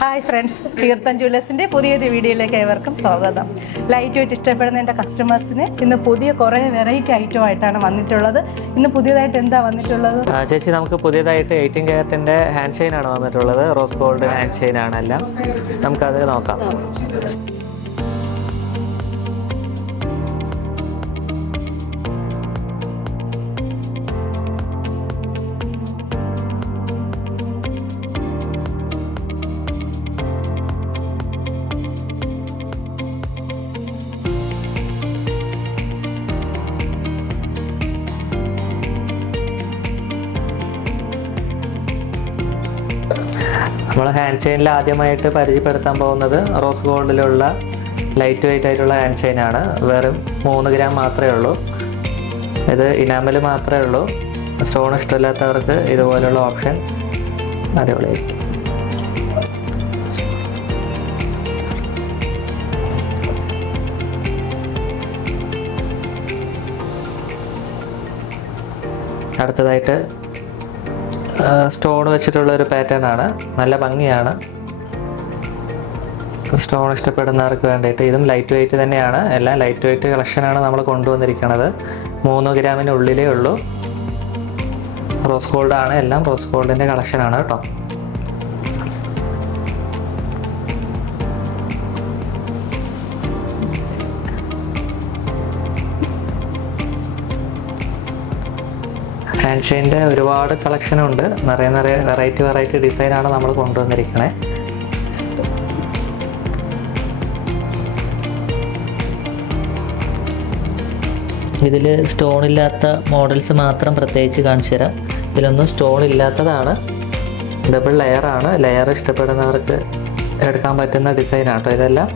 Hi friends, Keerthan ജ്വല്ലേഴ്സിൻ്റെ പുതിയൊരു വീഡിയോയിലേക്ക് ഏവർക്കും സ്വാഗതം. ലൈറ്റ് വെയിറ്റ് ഇഷ്ടപ്പെടുന്ന എൻ്റെ കസ്റ്റമേഴ്സിന് ഇന്ന് പുതിയ കുറേ വെറൈറ്റി ഐറ്റമായിട്ടാണ് വന്നിട്ടുള്ളത്. ഇന്ന് പുതിയതായിട്ട് എന്താ വന്നിട്ടുള്ളത്? ചേച്ചി, നമുക്ക് പുതിയതായിട്ട് 18 ക്യാരറ്റിൻ്റെ ഹാൻഡ് ചെയിൻ ആണ് വന്നിട്ടുള്ളത്. റോസ് ഗോൾഡ് ഹാൻഡ് ചെയിൻ ആണ് എല്ലാം. നമുക്കത് നോക്കാം. നമ്മൾ ഹാൻഡ് ചെയിനിൽ ആദ്യമായിട്ട് പരിചയപ്പെടുത്താൻ പോകുന്നത് റോസ് ഗോൾഡിലുള്ള ലൈറ്റ് വെയിറ്റ് ആയിട്ടുള്ള ഹാൻഡ് ചെയിൻ ആണ്. വെറും 3 ഗ്രാം മാത്രമേ ഉള്ളൂ. ഇത് ഇനാമൽ മാത്രമേ ഉള്ളൂ. സ്റ്റോൺ ഇഷ്ടമില്ലാത്തവർക്ക് ഇതുപോലുള്ള ഓപ്ഷൻ അടിപൊളിയായിരിക്കും. അടുത്തതായിട്ട് സ്റ്റോൺ വെച്ചിട്ടുള്ള ഒരു പാറ്റേൺ ആണ്. നല്ല ഭംഗിയാണ്. സ്റ്റോൺ ഇഷ്ടപ്പെടുന്നവർക്ക് വേണ്ടിയിട്ട് ഇതും ലൈറ്റ് വെയിറ്റ് തന്നെയാണ്. എല്ലാം ലൈറ്റ് വെയിറ്റ് കളക്ഷനാണ് നമ്മൾ കൊണ്ടുവന്നിരിക്കുന്നത്. 3 ഗ്രാമിനുള്ളിലേ ഉള്ളൂ. റോസ് ഗോൾഡ് ആണ്. എല്ലാം റോസ് ഗോൾഡിൻ്റെ കളക്ഷനാണ് കേട്ടോ. ഹാൻഡ് ചെയിൻ്റെ ഒരുപാട് കളക്ഷനുണ്ട്. നിറയെ വെറൈറ്റി ഡിസൈനാണ് നമ്മൾ കൊണ്ടുവന്നിരിക്കുന്നത്. ഇതിൽ സ്റ്റോണില്ലാത്ത മോഡൽസ് മാത്രം പ്രത്യേകിച്ച് കാണിച്ചു തരാം. ഇതിലൊന്നും സ്റ്റോൺ ഇല്ലാത്തതാണ്. ഡബിൾ ലെയറാണ്. ലെയർ ഇഷ്ടപ്പെടുന്നവർക്ക് എടുക്കാൻ പറ്റുന്ന ഡിസൈനാണ് കേട്ടോ ഇതെല്ലാം.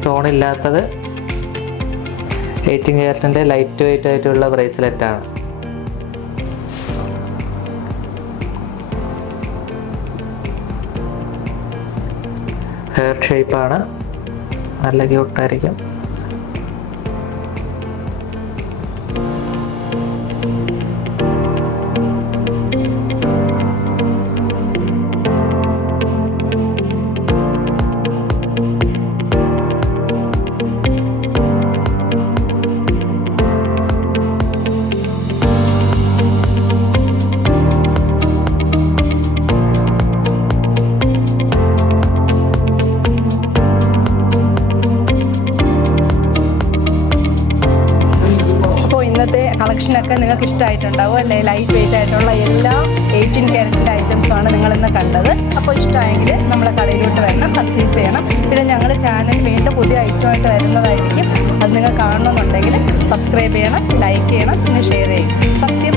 സ്റ്റോൺ ഇല്ലാത്തത് 18 ക്യാരറ്റിൻ്റെ ലൈറ്റ് വെയിറ്റ് ആയിട്ടുള്ള ബ്രേസ്ലെറ്റാണ്. ഹെയർ ഷേപ്പാണ്. നല്ല ക്യൂട്ടായിരിക്കും. ഇന്നത്തെ കളക്ഷനൊക്കെ നിങ്ങൾക്ക് ഇഷ്ടമായിട്ടുണ്ടാവും അല്ലേ? ലൈറ്റ് വെയിറ്റ് ആയിട്ടുള്ള എല്ലാ 18 ക്യാരറ്റിൻ്റെ ഐറ്റംസുമാണ് നിങ്ങളിന്ന് കണ്ടത്. അപ്പോൾ ഇഷ്ടമായെങ്കിൽ നമ്മളെ കടയിലോട്ട് വരണം, പർച്ചേസ് ചെയ്യണം. പിന്നെ ഞങ്ങളുടെ ചാനൽ വീണ്ടും പുതിയ ഐറ്റമായിട്ട് വരുന്നതായിരിക്കും. അത് നിങ്ങൾ കാണണമെന്നുണ്ടെങ്കിൽ സബ്സ്ക്രൈബ് ചെയ്യണം, ലൈക്ക് ചെയ്യണം, പിന്നെ ഷെയർ ചെയ്യണം. സത്യം